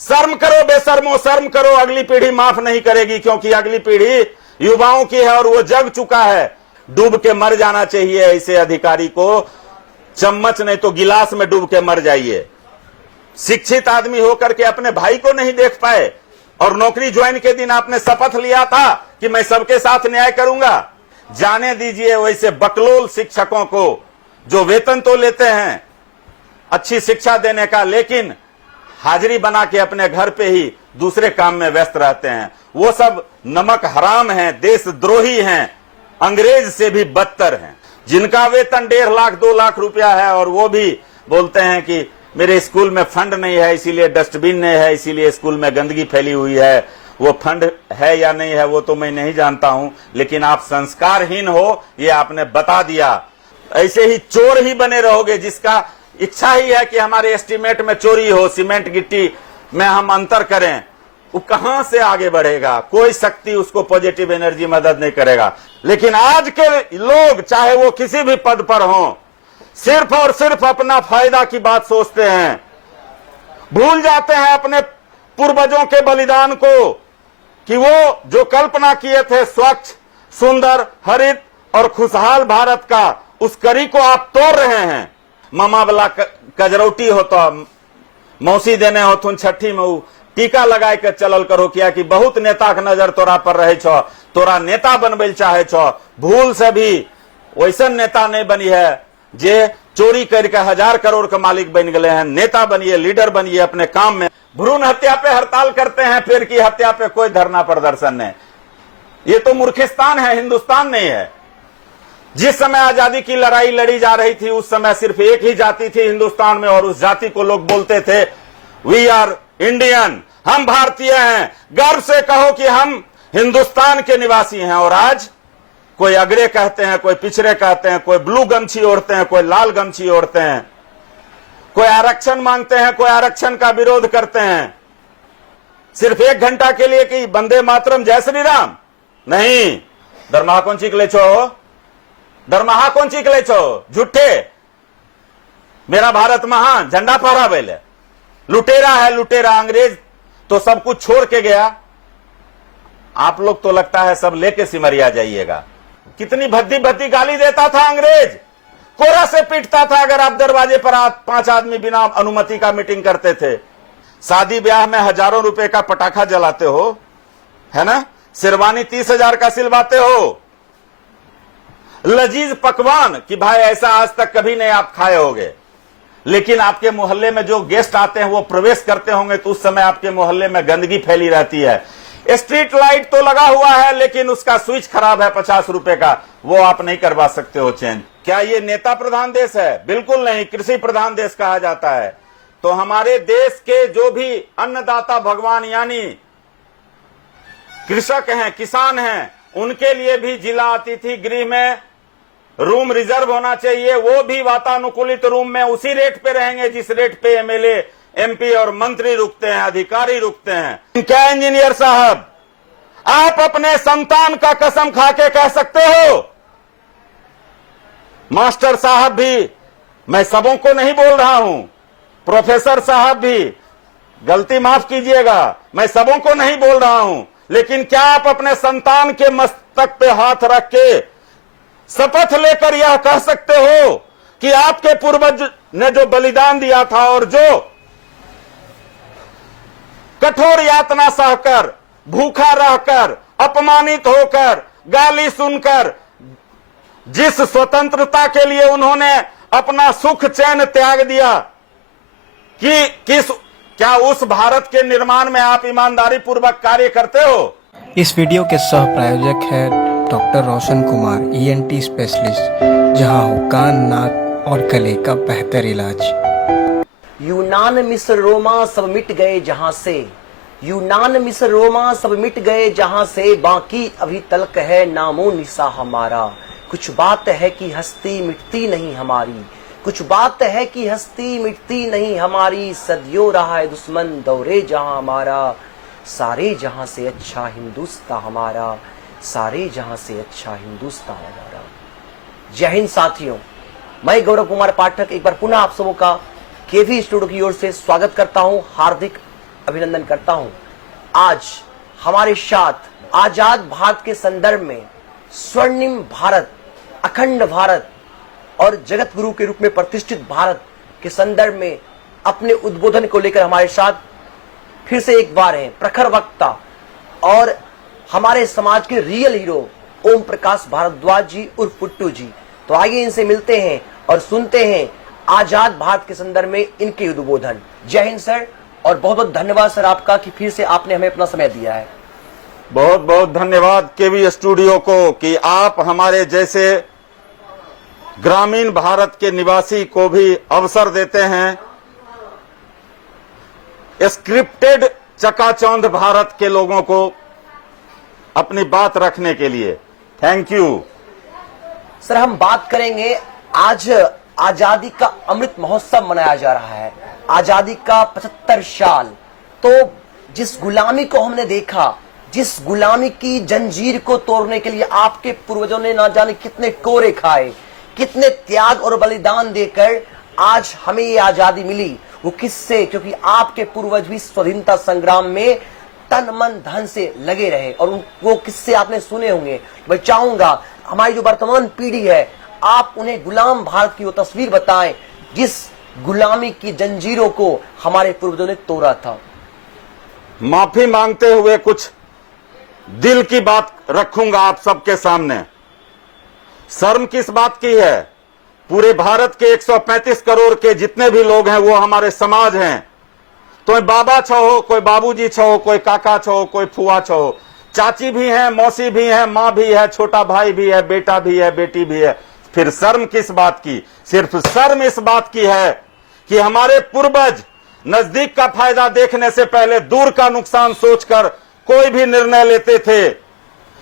शर्म करो बेशर्मो, शर्म करो, अगली पीढ़ी माफ नहीं करेगी, क्योंकि अगली पीढ़ी युवाओं की है और वो जग चुका है। डूब के मर जाना चाहिए ऐसे अधिकारी को, चम्मच नहीं तो गिलास में डूब के मर जाइए। शिक्षित आदमी होकर के अपने भाई को नहीं देख पाए, और नौकरी ज्वाइन के दिन आपने शपथ लिया था कि मैं सबके साथ न्याय करूंगा। जाने दीजिए वैसे बकलोल शिक्षकों को, जो वेतन तो लेते हैं अच्छी शिक्षा देने का, लेकिन हाजिरी बना के अपने घर पे ही दूसरे काम में व्यस्त रहते हैं। वो सब नमक हराम हैं, देशद्रोही हैं, अंग्रेज से भी बदतर हैं, जिनका वेतन 1.5 लाख 2 लाख रुपया है, और वो भी बोलते हैं कि मेरे स्कूल में फंड नहीं है, इसीलिए डस्टबिन नहीं है, इसीलिए स्कूल में गंदगी फैली हुई है। वो फंड है या नहीं है वो तो मैं नहीं जानता हूं, लेकिन आप संस्कारहीन हो ये आपने बता दिया। ऐसे ही चोर ही बने रहोगे, जिसका इच्छा ही है कि हमारे एस्टीमेट में चोरी हो, सीमेंट गिट्टी में हम अंतर करें, वो कहां से आगे बढ़ेगा? कोई शक्ति उसको पॉजिटिव एनर्जी मदद नहीं करेगा। लेकिन आज के लोग, चाहे वो किसी भी पद पर हों, सिर्फ और सिर्फ अपना फायदा की बात सोचते हैं, भूल जाते हैं अपने पूर्वजों के बलिदान को, कि वो जो कल्पना किए थे स्वच्छ, सुंदर, हरित और खुशहाल भारत का, उस कड़ी को आप तोड़ रहे हैं। मामा वाला कजरौटी हो तो मौसी देने हो तुम छठी में टीका लगाए के चलल करो, किया कि बहुत नेता के नजर तोरा पर रहे छो, तोरा नेता बनबे चाहे छो। भूल से भी वैसन नेता नहीं बनी है जे चोरी करके 1000 करोड़ के मालिक बन गए हैं। नेता बनिए, लीडर बनिए अपने काम में। भ्रूण हत्या पे हड़ताल करते हैं, पेड़ की हत्या पे कोई धरना प्रदर्शन नहीं। ये तो मूर्खिस्तान है, हिंदुस्तान नहीं है। जिस समय आजादी की लड़ाई लड़ी जा रही थी, उस समय सिर्फ एक ही जाति थी हिंदुस्तान में, और उस जाति को लोग बोलते थे वी आर इंडियन, हम भारतीय हैं, गर्व से कहो कि हम हिंदुस्तान के निवासी हैं। और आज कोई अगड़े कहते हैं, कोई पिछड़े कहते हैं, कोई ब्लू गमछी ओढ़ते हैं, कोई लाल गमछी ओढ़ते हैं, कोई आरक्षण मांगते हैं, कोई आरक्षण का विरोध करते हैं, सिर्फ 1 घंटा के लिए कि वंदे मातरम जय श्री राम। नहीं, दरमाहा कौन चीक ले छो, दरमाहा कौन चीक ले छो, झूठे। मेरा भारत महान झंडा फहरा बेले, लुटेरा है लुटेरा। अंग्रेज तो सब कुछ छोड़ के गया, आप लोग तो लगता है सब लेके सिमरिया जाइएगा। कितनी भद्दी भद्दी गाली देता था अंग्रेज, कोरा से पीटता था अगर आप दरवाजे पर 5 आदमी बिना अनुमति का मीटिंग करते थे। शादी ब्याह में हजारों रुपए का पटाखा जलाते हो, है ना, शेरवानी 30,000 का सिलवाते हो, लजीज पकवान कि भाई ऐसा आज तक कभी नहीं आप खाए होंगे। लेकिन आपके मोहल्ले में जो गेस्ट आते हैं वो प्रवेश करते होंगे तो उस समय आपके मोहल्ले में गंदगी फैली रहती है। स्ट्रीट लाइट तो लगा हुआ है लेकिन उसका स्विच खराब है 50 रुपए का, वो आप नहीं करवा सकते हो चेंज। क्या ये नेता प्रधान देश है? बिल्कुल नहीं, कृषि प्रधान देश कहा जाता है। तो हमारे देश के जो भी अन्नदाता भगवान यानी कृषक हैं, किसान हैं, उनके लिए भी जिला अतिथि गृह में रूम रिजर्व होना चाहिए। वो भी वातानुकूलित रूम में उसी रेट पे रहेंगे जिस रेट पे एमएलए, एमपी और मंत्री रुकते हैं, अधिकारी रुकते हैं। क्या इंजीनियर साहब, आप अपने संतान का कसम खा के कह सकते हो? मास्टर साहब भी, मैं सबों को नहीं बोल रहा हूं, प्रोफेसर साहब भी, गलती माफ कीजिएगा, मैं सबों को नहीं बोल रहा हूं, लेकिन क्या आप अपने संतान के मस्तक पे हाथ रख के शपथ लेकर यह कह सकते हो कि आपके पूर्वज ने जो बलिदान दिया था और जो कठोर यातना सहकर, भूखा रहकर, अपमानित होकर, गाली सुनकर जिस स्वतंत्रता के लिए उन्होंने अपना सुख चैन त्याग दिया, कि क्या उस भारत के निर्माण में आप ईमानदारी पूर्वक कार्य करते हो? इस वीडियो के सह प्रायोजक है doctor Roshan Kumar, ENT specialist, जहां हो कान, नाक और गले का बेहतर इलाज। यूनान, मिस्र, रोमा सब मिट गए जहां से, यूनान, मिस्र, रोमा सब मिट गए जहां से, बाकी अभी तलक है नामो निशा हमारा। कुछ बात है कि हस्ती मिटती नहीं हमारी, कुछ बात है कि हस्ती मिटती नहीं हमारी, सदियों रहा है दुश्मन दौरे जहां हमारा, सारे जहां से अच्छा हिंदुस्तान हमारा, सारे जहां से अच्छा हिंदुस्तान हमारा। जय हिंद साथियों, मैं गौरव कुमार पाठक एक बार पुनः आप सबों का KV स्टूडियो की ओर से स्वागत करता हूं, हार्दिक अभिनंदन करता हूं। आज हमारे साथ आजाद भारत के संदर्भ में स्वर्णिम भारत, अखंड भारत और जगत गुरु के रूप में प्रतिष्ठित भारत के संदर्भ में अपने उद्बोधन को लेकर हमारे साथ फिर से एक बार हैं प्रखर वक्ता और हमारे समाज के रियल हीरो ओम प्रकाश भारद्वाज जी उर्फ पुट्टू जी। तो आइए इनसे मिलते हैं और सुनते हैं आजाद भारत के संदर्भ में इनके उद्बोधन। जय हिंद सर, और बहुत बहुत धन्यवाद सर आपका कि फिर से आपने हमें अपना समय दिया है। बहुत बहुत धन्यवाद केवी स्टूडियो को कि आप हमारे जैसे ग्रामीण भारत के निवासी को भी अवसर देते हैं स्क्रिप्टेड चकाचौंध भारत के लोगों को अपनी बात रखने के लिए। Thank you sir. हम बात करेंगे, आज आजादी का अमृत महोत्सव मनाया जा रहा है, आजादी का 75 साल। तो जिस गुलामी को हमने देखा, जिस गुलामी की जंजीर को तोड़ने के लिए आपके पूर्वजों ने ना जाने कितने कोरे खाए, कितने त्याग और बलिदान देकर आज हमें ये आजादी मिली, वो किससे? क्योंकि आपके पूर्वज भी स्वाधीनता संग्राम में तन मन धन से लगे रहे और वो किस्से आपने सुने होंगे। मैं चाहूंगा हमारी जो वर्तमान पीढ़ी है, आप उन्हें गुलाम भारत की वो तस्वीर बताएं जिस गुलामी की जंजीरों को हमारे पूर्वजों ने तोड़ा था। माफी मांगते हुए कुछ दिल की बात रखूंगा आप सबके सामने। शर्म किस बात की है? पूरे भारत के 135 करोड़ के जितने भी लोग हैं वो हमारे समाज हैं। तो बाबा छो, कोई बाबूजी छो, कोई काका छो, कोई फुआ छो, चाची भी है, मौसी भी है, माँ भी है, छोटा भाई भी है, बेटा भी है, बेटी भी है। फिर शर्म किस बात की? सिर्फ शर्म इस बात की है कि हमारे पूर्वज नजदीक का फायदा देखने से पहले दूर का नुकसान सोचकर कोई भी निर्णय लेते थे।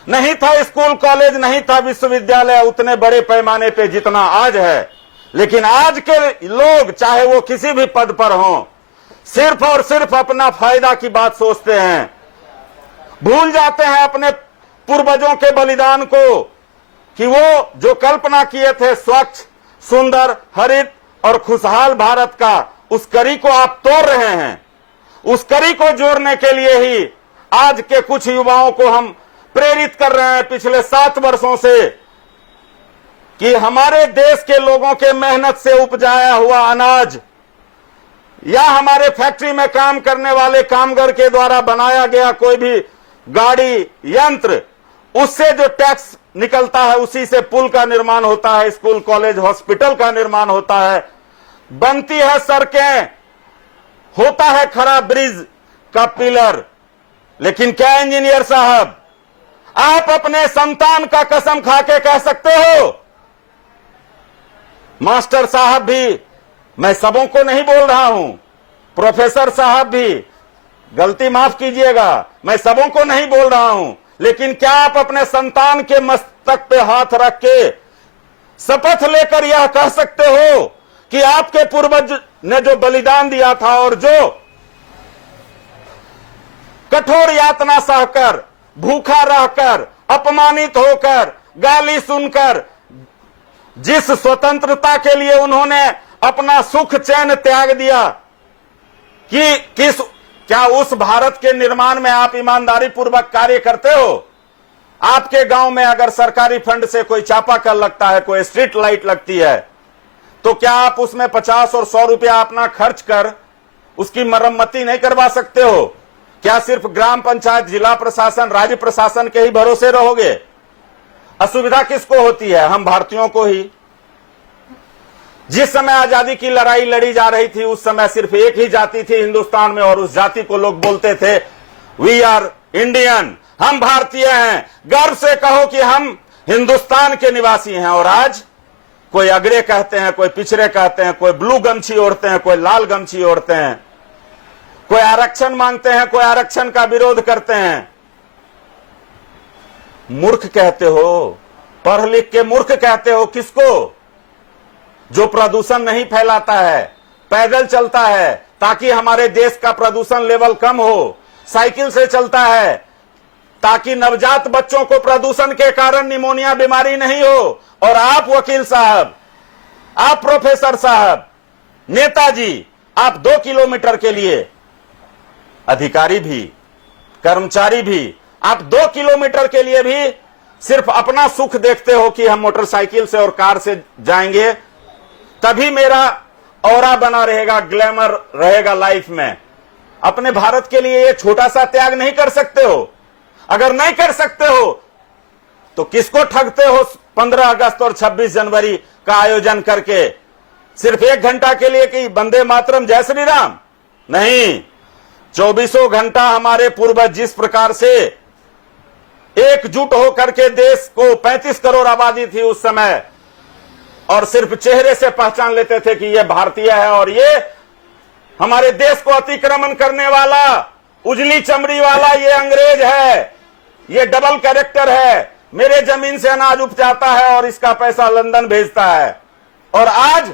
नहीं था स्कूल कॉलेज, नहीं था विश्वविद्यालय उतने बड़े पैमाने पे जितना आज है। लेकिन आज के लोग चाहे वो किसी भी पद पर हों, सिर्फ और सिर्फ अपना फायदा की बात सोचते हैं। भूल जाते हैं अपने पूर्वजों के बलिदान को कि वो जो कल्पना किए थे स्वच्छ, सुंदर, हरित और खुशहाल भारत का, उस कड़ी को आप तोड़ रहे हैं। उस कड़ी को जोड़ने के लिए ही आज के कुछ युवाओं को हम प्रेरित कर रहे हैं पिछले 7 वर्षों से कि हमारे देश के लोगों के मेहनत से उपजाया हुआ अनाज या हमारे फैक्ट्री में काम करने वाले कामगार के द्वारा बनाया गया कोई भी गाड़ी, यंत्र, उससे जो टैक्स निकलता है उसी से पुल का निर्माण होता है, स्कूल कॉलेज हॉस्पिटल का निर्माण होता है, बनती है सड़कें, होता है खड़ा ब्रिज का पिलर। लेकिन क्या इंजीनियर साहब, आप अपने संतान का कसम खा के कह सकते हो? मास्टर साहब भी, मैं सबों को नहीं बोल रहा हूं, प्रोफेसर साहब भी, गलती माफ कीजिएगा, मैं सबों को नहीं बोल रहा हूं, लेकिन क्या आप अपने संतान के मस्तक पे हाथ रख के शपथ लेकर यह कह सकते हो कि आपके पूर्वज ने जो बलिदान दिया था और जो कठोर यातना सहकर, भूखा रहकर, अपमानित होकर, गाली सुनकर जिस स्वतंत्रता के लिए उन्होंने अपना सुख चैन त्याग दिया, कि क्या उस भारत के निर्माण में आप ईमानदारी पूर्वक कार्य करते हो? आपके गांव में अगर सरकारी फंड से कोई चापाकल लगता है, कोई स्ट्रीट लाइट लगती है, तो क्या आप उसमें 50 और 100 रुपया अपना खर्च कर उसकी मरम्मती नहीं करवा सकते हो? क्या सिर्फ ग्राम पंचायत, जिला प्रशासन, राज्य प्रशासन के ही भरोसे रहोगे? असुविधा किसको होती है? हम भारतीयों को ही। जिस समय आजादी की लड़ाई लड़ी जा रही थी उस समय सिर्फ एक ही जाति थी हिंदुस्तान में और उस जाति को लोग बोलते थे वी आर इंडियन, हम भारतीय हैं, गर्व से कहो कि हम हिंदुस्तान के निवासी हैं। और आज कोई अगड़े कहते हैं, कोई पिछड़े कहते हैं, कोई ब्लू गमछी ओढ़ते हैं, कोई लाल गमछी ओढ़ते हैं, कोई आरक्षण मांगते हैं, कोई आरक्षण का विरोध करते हैं। मूर्ख कहते हो, पढ़ लिख के मूर्ख कहते हो किसको? जो प्रदूषण नहीं फैलाता है, पैदल चलता है ताकि हमारे देश का प्रदूषण लेवल कम हो, साइकिल से चलता है ताकि नवजात बच्चों को प्रदूषण के कारण निमोनिया बीमारी नहीं हो। और आप वकील साहब, आप प्रोफेसर साहब, नेताजी, आप 2 किलोमीटर के लिए अधिकारी भी, कर्मचारी भी, आप 2 किलोमीटर के लिए भी सिर्फ अपना सुख देखते हो कि हम मोटरसाइकिल से और कार से जाएंगे, तभी मेरा ऑरा बना रहेगा, ग्लैमर रहेगा लाइफ में। अपने भारत के लिए ये छोटा सा त्याग नहीं कर सकते हो? अगर नहीं कर सकते हो तो किसको ठगते हो 15 अगस्त और 26 जनवरी का आयोजन करके सिर्फ 1 घंटा के लिए कि वंदे मातरम जय श्री राम? नहीं, 24 घंटा हमारे पूर्वज जिस प्रकार से एकजुट होकर के देश को 35 करोड़ आबादी थी उस समय, और सिर्फ चेहरे से पहचान लेते थे कि ये भारतीय है और ये हमारे देश को अतिक्रमण करने वाला, उजली चमड़ी वाला ये अंग्रेज है, ये डबल कैरेक्टर है, मेरे जमीन से अनाज उपजाता है और इसका पैसा लंदन भेजता है। और आज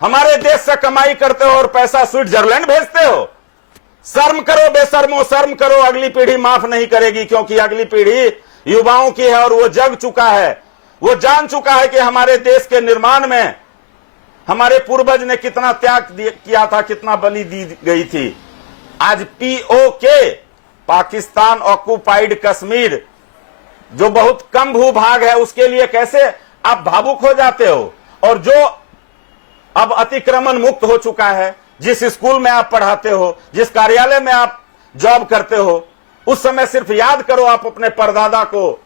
हमारे देश से कमाई करते हो और पैसा स्विट्जरलैंड भेजते हो। शर्म करो बेशर्मो, शर्म करो, अगली पीढ़ी माफ नहीं करेगी, क्योंकि अगली पीढ़ी युवाओं की है और वो जग चुका है, वो जान चुका है कि हमारे देश के निर्माण में हमारे पूर्वज ने कितना त्याग किया था, कितना बलि दी गई थी। आज POK, पाकिस्तान ऑक्युपाइड कश्मीर, जो बहुत कम भूभाग है, उसके लिए कैसे आप भावुक हो जाते हो? और जो अब अतिक्रमण मुक्त हो चुका है, जिस स्कूल में आप पढ़ाते हो, जिस कार्यालय में आप जॉब करते हो, उस समय सिर्फ याद करो आप अपने परदादा को,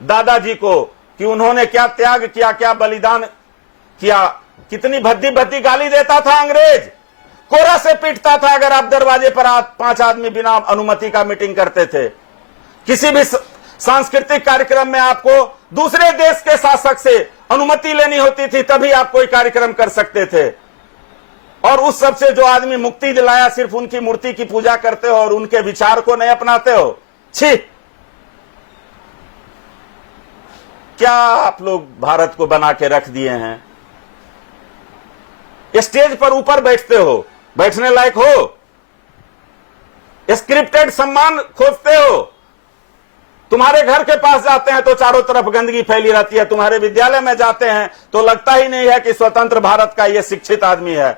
दादाजी को, कि उन्होंने क्या त्याग किया, क्या बलिदान किया। कितनी भद्दी भद्दी गाली देता था अंग्रेज, कोरा से पीटता था अगर आप दरवाजे पर 5 आदमी बिना अनुमति का मीटिंग करते थे। किसी भी सांस्कृतिक कार्यक्रम में आपको दूसरे देश के शासक से अनुमति लेनी होती थी, तभी आप कोई कार्यक्रम कर सकते थे। और उस सब से जो आदमी मुक्ति दिलाया, सिर्फ उनकी मूर्ति की पूजा करते हो और उनके विचार को नहीं अपनाते हो। छी, क्या आप लोग भारत को बना के रख दिए हैं? स्टेज पर ऊपर बैठते हो, बैठने लायक हो, स्क्रिप्टेड सम्मान खोजते हो। तुम्हारे घर के पास जाते हैं तो चारों तरफ गंदगी फैली रहती है, तुम्हारे विद्यालय में जाते हैं तो लगता ही नहीं है कि स्वतंत्र भारत का ये शिक्षित आदमी है।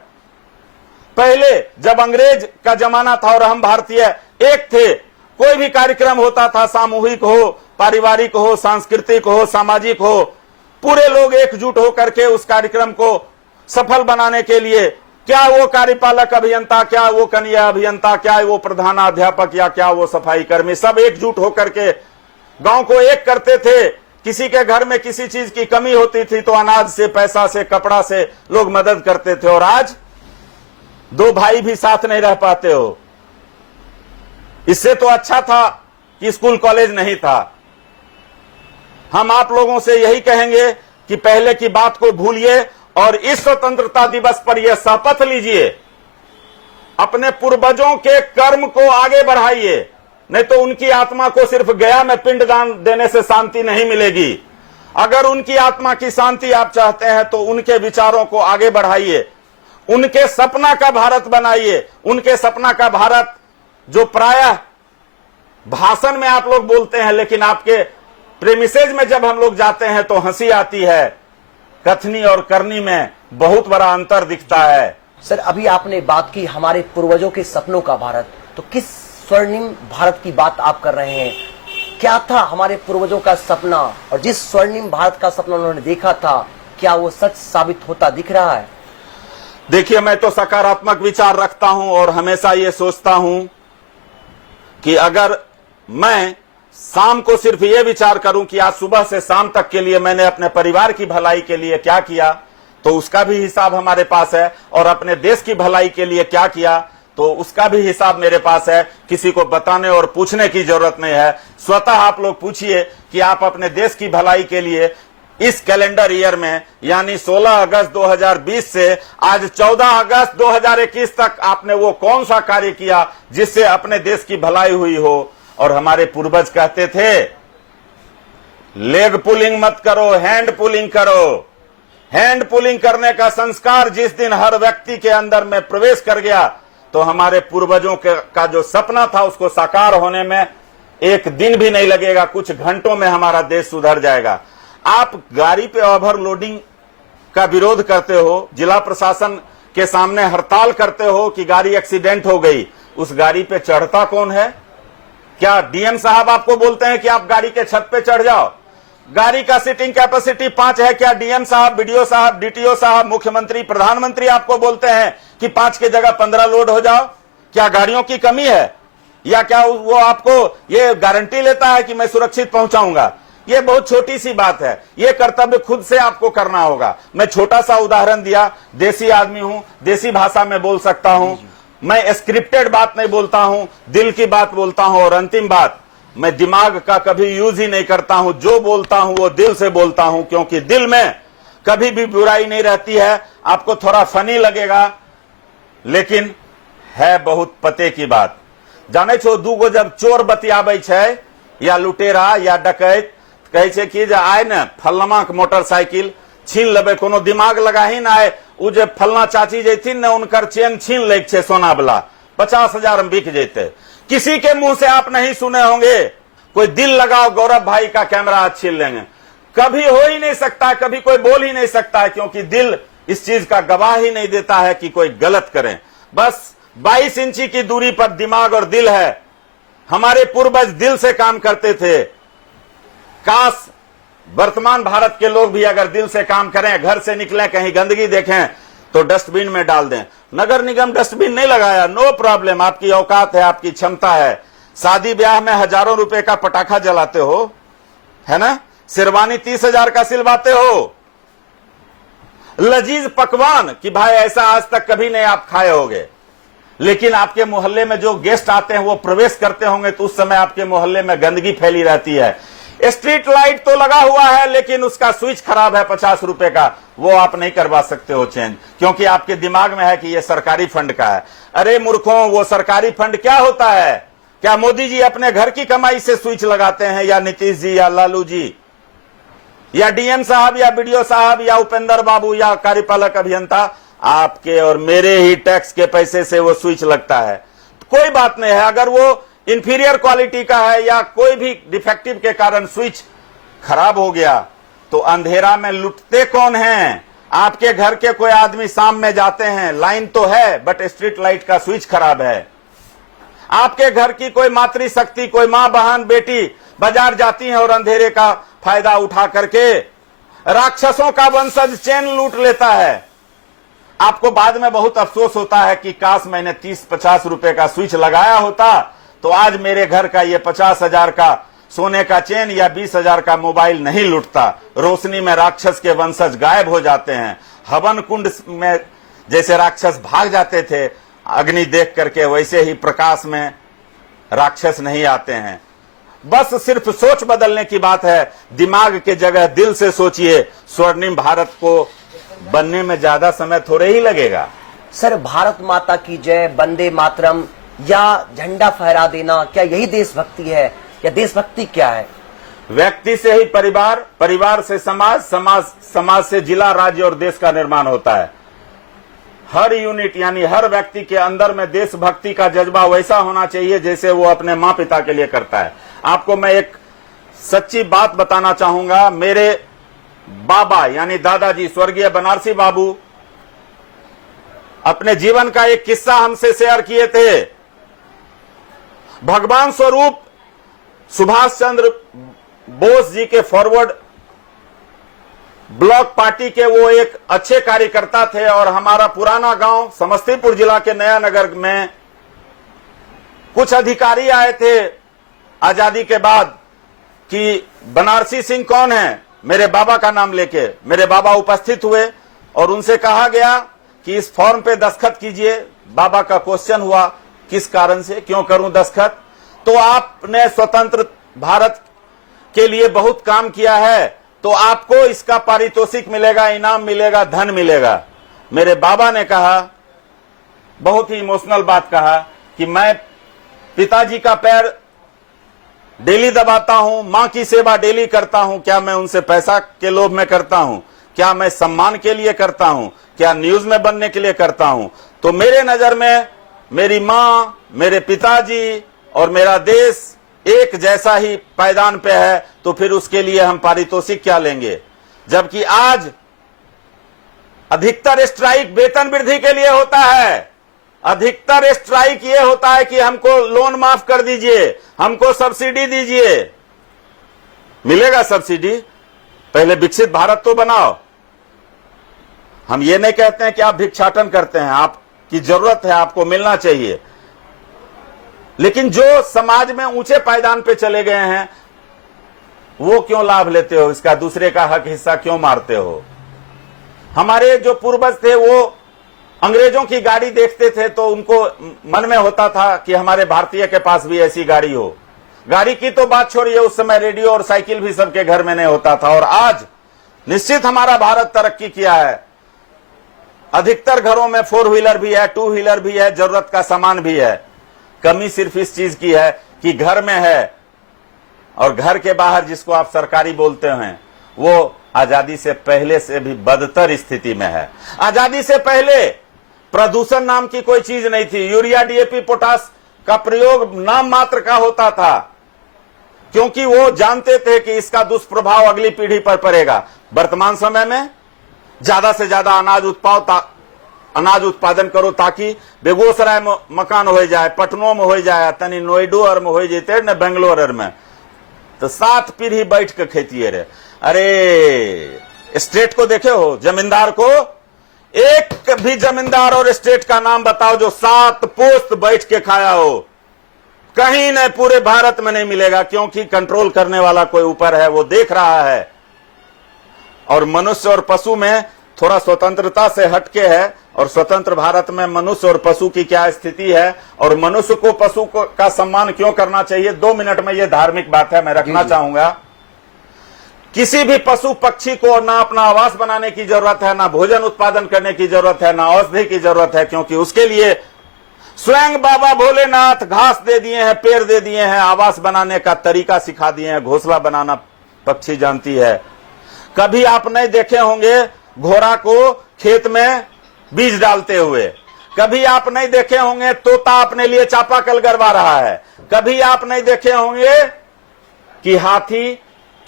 पहले जब अंग्रेज का जमाना था और हम भारतीय एक थे, कोई भी कार्यक्रम होता था, सामूहिक हो, पारिवारिक हो, सांस्कृतिक हो, सामाजिक हो, पूरे लोग एकजुट होकर के उस कार्यक्रम को सफल बनाने के लिए, क्या वो कार्यपालक अभियंता, क्या वो कनीय अभियंता, क्या वो प्रधानाध्यापक या क्या वो सफाई कर्मी, सब एकजुट होकर के गांव को एक करते थे। किसी के घर में किसी चीज की कमी होती थी तो अनाज से, पैसा से, कपड़ा से लोग मदद करते थे। और आज 2 भाई भी साथ नहीं रह पाते हो। इससे तो अच्छा था कि स्कूल कॉलेज नहीं था। हम आप लोगों से यही कहेंगे कि पहले की बात को भूलिए और इस स्वतंत्रता दिवस पर यह शपथ लीजिए, अपने पूर्वजों के कर्म को आगे बढ़ाइए, नहीं तो उनकी आत्मा को सिर्फ गया में पिंडदान देने से शांति नहीं मिलेगी। अगर उनकी आत्मा की शांति आप चाहते हैं तो उनके विचारों को आगे बढ़ाइए, उनके सपना का भारत बनाइए। उनके सपना का भारत जो प्रायः भाषण में आप लोग बोलते हैं, लेकिन आपके प्रेमिसेज में जब हम लोग जाते हैं तो हंसी आती है। कथनी और करनी में बहुत बड़ा अंतर दिखता है। सर, अभी आपने बात की हमारे पूर्वजों के सपनों का भारत, तो किस स्वर्णिम भारत की बात आप कर रहे हैं? क्या था हमारे पूर्वजों का सपना, और जिस स्वर्णिम भारत का सपना उन्होंने देखा था, क्या वो सच साबित होता दिख रहा है? देखिए, मैं तो सकारात्मक विचार रखता हूं और हमेशा ये सोचता हूं कि अगर मैं शाम को सिर्फ ये विचार करूं कि आज सुबह से शाम तक के लिए मैंने अपने परिवार की भलाई के लिए क्या किया, तो उसका भी हिसाब हमारे पास है, और अपने देश की भलाई के लिए क्या किया तो उसका भी हिसाब मेरे पास है। किसी को बताने और पूछने की जरूरत नहीं है। स्वतः आप लोग पूछिए कि आप अपने देश की भलाई के लिए इस कैलेंडर ईयर में, यानी 16 अगस्त 2020 से आज 14 अगस्त 2021 तक आपने वो कौन सा कार्य किया जिससे अपने देश की भलाई हुई हो। और हमारे पूर्वज कहते थे, लेग पुलिंग मत करो, हैंड पुलिंग करो। हैंड पुलिंग करने का संस्कार जिस दिन हर व्यक्ति के अंदर में प्रवेश कर गया, तो हमारे पूर्वजों का जो सपना था उसको साकार होने में एक दिन भी नहीं लगेगा, कुछ घंटों में हमारा देश सुधर जाएगा। आप गाड़ी पे ओवरलोडिंग का विरोध करते हो, जिला प्रशासन के सामने हड़ताल करते हो कि गाड़ी एक्सीडेंट हो गई, उस गाड़ी पे चढ़ता कौन है? क्या डीएम साहब आपको बोलते हैं कि आप गाड़ी के छत पे चढ़ जाओ? गाड़ी का सीटिंग कैपेसिटी 5 है। क्या डीएम साहब, बीडीओ साहब, डीटीओ साहब, मुख्यमंत्री, प्रधानमंत्री आपको बोलते हैं कि 5 की जगह 15 लोड हो जाओ? क्या गाड़ियों की कमी है? या क्या वो आपको ये गारंटी लेता है कि मैं सुरक्षित पहुंचाऊंगा? ये बहुत छोटी सी बात है। ये कर्तव्य खुद से आपको करना होगा। मैं छोटा सा उदाहरण दिया, देसी आदमी हूं, देसी भाषा में बोल सकता हूं, मैं स्क्रिप्टेड बात नहीं बोलता हूं, दिल की बात बोलता हूं। और अंतिम बात, मैं दिमाग का कभी यूज ही नहीं करता हूं। जो बोलता हूं वो दिल से बोलता हूं, क्योंकि दिल में कभी भी बुराई नहीं रहती है। आपको थोड़ा फनी लगेगा, लेकिन है बहुत पते की बात। जाने छो, दूगो जब चोर बतियाबे छै, या लुटेरा या डकैत, कहे छै कि जे आय ने फलनमा के मोटरसाइकिल छीन लेबे, कोनो दिमाग लगा ही ना है। उ जे फलना चाची जैथिन ने, उनकर चेन छीन ले छे सोना वाला, 50,000 में बिक जेते। किसी के मुंह से आप नहीं सुने होंगे कोई दिल लगाओ गौरव भाई का कैमरा आज छीन लेंगे। कभी हो ही नहीं सकता, कभी कोई बोल ही नहीं सकता है, क्योंकि दिल इस चीज का गवाह ही नहीं देता है कि कोई गलत करे। बस 22 इंची की दूरी पर दिमाग और दिल है। हमारे पूर्वज दिल से काम करते थे। काश वर्तमान भारत के लोग भी अगर दिल से काम करें, घर से निकलें, कहीं गंदगी देखें तो डस्टबिन में डाल दें। नगर निगम डस्टबिन नहीं लगाया, नो प्रॉब्लम, आपकी औकात है, आपकी क्षमता है। शादी ब्याह में हजारों रुपए का पटाखा जलाते हो, है ना? शेरवानी 30,000 का सिलवाते हो। लजीज पकवान कि भाई ऐसा आज तक कभी नहीं आप खाए होंगे, लेकिन आपके मोहल्ले में जो गेस्ट आते हैं वो प्रवेश करते होंगे तो उस समय आपके मोहल्ले में गंदगी फैली रहती है। स्ट्रीट लाइट तो लगा हुआ है, लेकिन उसका स्विच खराब है 50 रुपए का, वो आप नहीं करवा सकते हो चेंज, क्योंकि आपके दिमाग में है कि ये सरकारी फंड का है। अरे मूर्खों, वो सरकारी फंड क्या होता है? क्या मोदी जी अपने घर की कमाई से स्विच लगाते हैं, या नीतीश जी, या लालू जी, या डीएम साहब, या बीडीओ साहब, या उपेंद्र बाबू, या कार्यपालक अभियंता? आपके और मेरे ही टैक्स के पैसे से वो स्विच लगता है। तो कोई बात नहीं है, अगर वो इंफीरियर क्वालिटी का है या कोई भी डिफेक्टिव के कारण स्विच खराब हो गया, तो अंधेरा में लुटते कौन हैं? आपके घर के कोई आदमी शाम में जाते हैं, लाइन तो है बट स्ट्रीट लाइट का स्विच खराब है। आपके घर की कोई मातृशक्ति, कोई मां, बहन, बेटी बाजार जाती है और अंधेरे का फायदा उठा करके राक्षसों का वंशज चैन लूट लेता है। आपको बाद में बहुत अफसोस होता है कि काश मैंने 30-50 रुपए का स्विच लगाया होता तो आज मेरे घर का ये 50,000 का सोने का चेन या 20,000 का मोबाइल नहीं लुटता। रोशनी में राक्षस के वंशज गायब हो जाते हैं। हवन कुंड में जैसे राक्षस भाग जाते थे अग्नि देख करके, वैसे ही प्रकाश में राक्षस नहीं आते हैं। बस सिर्फ सोच बदलने की बात है। दिमाग के जगह दिल से सोचिए। स्वर्णिम भारत को बनने में ज्यादा समय थोड़े ही लगेगा। सर, भारत माता की जय, वंदे मातरम या झंडा फहरा देना, क्या यही देशभक्ति है, या देशभक्ति क्या है? व्यक्ति से ही परिवार, परिवार से समाज, समाज से जिला, राज्य और देश का निर्माण होता है। हर यूनिट यानी हर व्यक्ति के अंदर में देशभक्ति का जज्बा वैसा होना चाहिए जैसे वो अपने माँ पिता के लिए करता है। आपको मैं एक सच्ची बात बताना चाहूंगा। मेरे बाबा यानी दादाजी स्वर्गीय बनारसी बाबू अपने जीवन का एक किस्सा हमसे शेयर किए थे। भगवान स्वरूप सुभाष चंद्र बोस जी के फॉरवर्ड ब्लॉक पार्टी के वो एक अच्छे कार्यकर्ता थे, और हमारा पुराना गांव समस्तीपुर जिला के नया नगर में कुछ अधिकारी आए थे आजादी के बाद कि बनारसी सिंह कौन है, मेरे बाबा का नाम लेके। मेरे बाबा उपस्थित हुए और उनसे कहा गया कि इस फॉर्म पे दस्तखत कीजिए। बाबा का क्वेश्चन हुआ, किस कारण से, क्यों करूं दस्तखत? तो आपने स्वतंत्र भारत के लिए बहुत काम किया है, तो आपको इसका पारितोषिक मिलेगा, इनाम मिलेगा, धन मिलेगा। मेरे बाबा ने कहा, बहुत ही इमोशनल बात कहा कि मैं पिताजी का पैर डेली दबाता हूं, मां की सेवा डेली करता हूं। क्या मैं उनसे पैसा के लोभ में करता हूं? क्या मैं सम्मान के लिए करता हूं? क्या न्यूज में बनने के लिए करता हूं? तो मेरे नजर में मेरी मां, मेरे पिताजी और मेरा देश एक जैसा ही पायदान पे है, तो फिर उसके लिए हम पारितोषिक क्या लेंगे? जबकि आज अधिकतर स्ट्राइक वेतन वृद्धि के लिए होता है। अधिकतर स्ट्राइक ये होता है कि हमको लोन माफ कर दीजिए, हमको सब्सिडी दीजिए। मिलेगा सब्सिडी? पहले विकसित भारत तो बनाओ। हम ये नहीं कहते हैं कि आप भिक्षाटन करते हैं, आपकी जरूरत है, आपको मिलना चाहिए, लेकिन जो समाज में ऊंचे पायदान पे चले गए हैं वो क्यों लाभ लेते हो? इसका दूसरे का हक हिस्सा क्यों मारते हो? हमारे जो पूर्वज थे वो अंग्रेजों की गाड़ी देखते थे तो उनको मन में होता था कि हमारे भारतीय के पास भी ऐसी गाड़ी हो। गाड़ी की तो बात छोड़िए, उस समय रेडियो और साइकिल भी सबके घर में नहीं होता था। और आज निश्चित हमारा भारत तरक्की किया है, अधिकतर घरों में 4 व्हीलर भी है, 2 व्हीलर भी है, जरूरत का सामान भी है। कमी सिर्फ इस चीज की है कि घर में है और घर के बाहर जिसको आप सरकारी बोलते हैं वो आजादी से पहले से भी बदतर स्थिति में है। आजादी से पहले प्रदूषण नाम की कोई चीज नहीं थी। यूरिया, डीएपी, पोटास का प्रयोग नाम मात्र का होता था, क्योंकि वो जानते थे कि इसका दुष्प्रभाव अगली पीढ़ी पर पड़ेगा। वर्तमान समय में ज्यादा से ज्यादा अनाज उत्पादन करो ताकि बेगूसराय में मकान हो जाए, पटनों में हो जाए, तनी नोएडो में हो जाते न बेंगलोर में, तो 7 पीढ़ी बैठ के खेती रहे। अरे स्टेट को देखे हो, जमींदार को? एक भी जमींदार और स्टेट का नाम बताओ जो 7 पोस्त बैठ के खाया हो। कहीं नहीं, पूरे भारत में नहीं मिलेगा, क्योंकि कंट्रोल करने वाला कोई ऊपर है, वो देख रहा है। और मनुष्य और पशु में थोड़ा स्वतंत्रता से हटके है, और स्वतंत्र भारत में मनुष्य और पशु की क्या स्थिति है और मनुष्य को पशु का सम्मान क्यों करना चाहिए। 2 मिनट में ये धार्मिक बात है, मैं रखना चाहूंगा। किसी भी पशु पक्षी को ना अपना आवास बनाने की जरूरत है, ना भोजन उत्पादन करने की जरूरत है, ना औषधि की जरूरत है, क्योंकि उसके लिए स्वयं बाबा भोलेनाथ घास दे दिए हैं, पेड़ दे दिए हैं, आवास बनाने का तरीका सिखा दिए हैं। घोंसला बनाना पक्षी जानती है। कभी आप नहीं देखे होंगे घोड़ा को खेत में बीज डालते हुए, कभी आप नहीं देखे होंगे तोता अपने लिए चापाकल गड़वा रहा है, कभी आप नहीं देखे होंगे कि हाथी